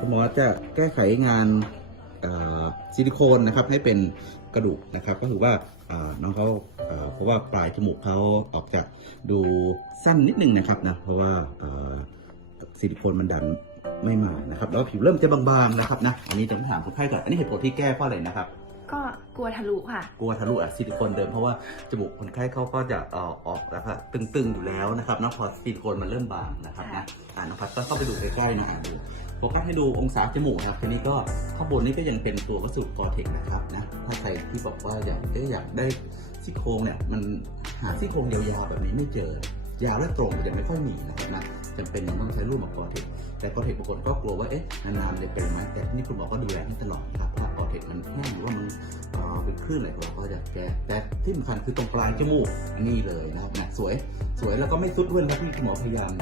คุณหมอจะแก้ไขงานซิลิโคนนะครับให้เป็นกระดูกนะครับ ก็คือว่าน้องเขาเพราะว่าปลายจมูกเขาออกจากดูสั้นนิดนึงนะครับนะเพราะว่าซิลิโคนมันดันไม่มานะครับ แล้วผิวเริ่มจะบางๆนะครับนะอันนี้จะต้องถามคนไข้ก่อนอันนี้เหตุผลที่แก้เพราะอะไรนะครับ ก็กลัวทะลุค่ะ กลัวทะลุอะซิลิโคนเดิมเพราะว่าจมูกคนไข้เขาก็จะเอ่อออกแล้วก็ตึงๆอยู่แล้วนะครับเนอะพอซิลิโคนมันเริ่มบางนะครับนะอ่าน้องพัดก็เข้าไปดูใกล้ๆนะอ่าดูโฟกัสให้ดูองศาจมูกนะครับทีนี้ก็ข้างบนนี้ก็ยังเป็นตัววัสดุกอเทคนะครับนะถ้าใครที่บอกว่าอยากเอ๊ะอยากได้ซี่โครงเนี่ยมันหาซี่โครงยาวๆแบบนี้ไม่เจอยาวและตรงจะไม่ค่อยมีนะครับนะจำเป็นยังต้องใช้รูปของกอเทคแต่กอเทคบางคนก็กลัวว่าเอ๊ะนานๆจะเป็นไหมแต่ที่นี่คุณหมอก็ดูแลให้ตลอดนะครับถ้ากอ เทมันแห้งหรือว่ามันเป็นคลื่นอะไรเราก็จะแก้แต่ที่สำคัญคือตรงปลายจมูกนี่เลยนะครับนะสวยสวยแล้วก็ไม่สุดด้วยนะที่หมอพยายาม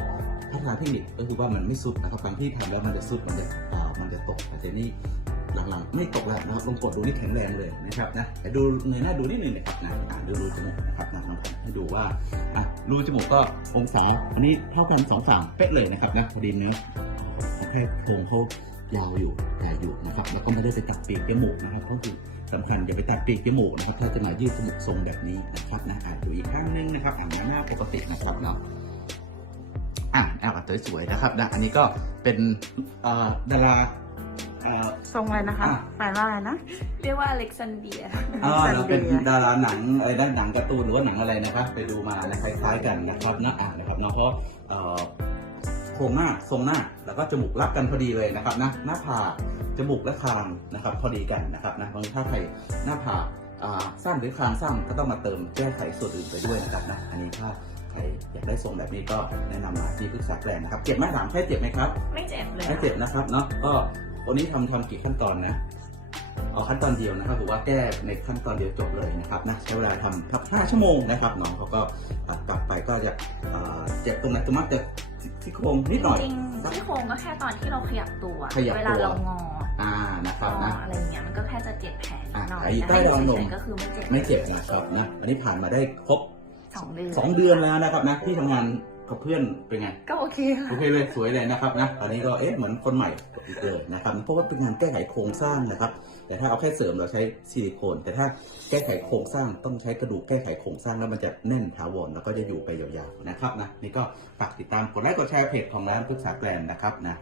พัฒนาเทคนิคก็คือว่ามันไม่สุดนะครับบางที่ทำแล้วมันจะสุดมันจะมันจะตกแต่นี่หลังๆไม่ตกแล้วนะครับลองกดดูนี่แข็งแรงเลยนะครับนะแต่ดูเงยหน้าดูนิดนึงนะครับนะอ่าดูรูจมูกนะครับนะลองให้ดูว่าอะรูจมูกก็องศาอันนี้เท่ากันสองฝั่งเป๊ะเลยนะครับนะพอดีเนื้อแค่โครงเขา ยาวอยู่ใหญ่อยู่นะครับแล้วก็ไม่ได้ไปตัดปีกจมูกนะครับเพราะคือสำคัญอย่าไปตัดปีกจมูกนะครับถ้าจะมายืดจมูกทรงแบบนี้นะครับนะอะดูอีกข้างนึงนะครับอ่านหน้าปกตินะครับเนาะอะแอบอัดสวยๆนะครับนะอันนี้ก็เป็นเอ่อดาราเอ่อทรงอะไรนะคะอะแปลว่าอะไรนะ เรียกว่าอเล็กซานเดียอ่าซันเราเดย์เป็นดาราหนังอะไรนะหนังการ์ตูนหรือว่าหนังอะไรนะครับ ไปดูมานะคล้ายๆกันนะครับนะอะนะครับเนาะเพราะเอ่อ โครงหน้าทรงหน้า แล้วก็จมูกรับกันพอดีเลยนะครับนะหน้าผากจมูกและคางนะครับพอดีกันนะครับนะบางทีถ้าใครหน้าผากอ่าสั้นหรือคางสั้นก็ต้องมาเติมแก้ไขส่วนอื่นไปด้วยนะครับนะอันนี้ถ้าใครอยากได้ทรงแบบนี้ก็แนะนำมาที่ปรึกษาแกลนนะครับเจ็บไหมถามแค่เจ็บไหมครับ ไม่เจ็บเลยไม่เจ็บนะครับเนาะก็วันนี้ทำทำกี่ขั้นตอนนะเอาขั้นตอนเดียวนะครับผมว่าแก้ในขั้นตอนเดียวจบเลยนะครับนะใช้เวลาทำพัก5ชั่วโมงนะครับน้องเขาก็อะกลับไปก็จะอ่าเจ็บตรงไหนตรงมักจะ ที่โครงนิดหน่อยจริงๆที่โครงก็แค่ตอนที่เราขยับตัว ขยับตัว เวลาเรางออ่านะครับงอนะ อะไรเงี้ยมันก็แค่จะเจ็บแผลนิดหน่อยอะไอ้แต่ใต้ถ้าราวนมเฉยๆก็คือไม่เจ็บไม่เจ็บนะครับนะอันนี้ผ่านมาได้ครบ สองเดือน สองเดือนแล้วนะครับนะที่ทำงาน กับเพื่อนเป็นไง ก็โอเคค่ะ โอเคเลยสวยเลยนะครับนะตอนนี้ก็เอ๊ะเหมือนคนใหม่อีกเลยนะครับเพราะว่าเป็นงานแก้ไขโครงสร้างนะครับ แต่ถ้าเอาแค่เสริมเราใช้ซิลิโคน แต่ถ้าแก้ไขโครงสร้างต้องใช้กระดูกแก้ไขโครงสร้างแล้วมันจะแน่นถาวรแล้วก็จะอยู่ไปยาวๆนะครับนะนี่ก็ฝากติดตามกดไลค์กดแชร์เพจของร้านปรึกษาแกลนนะครับนะ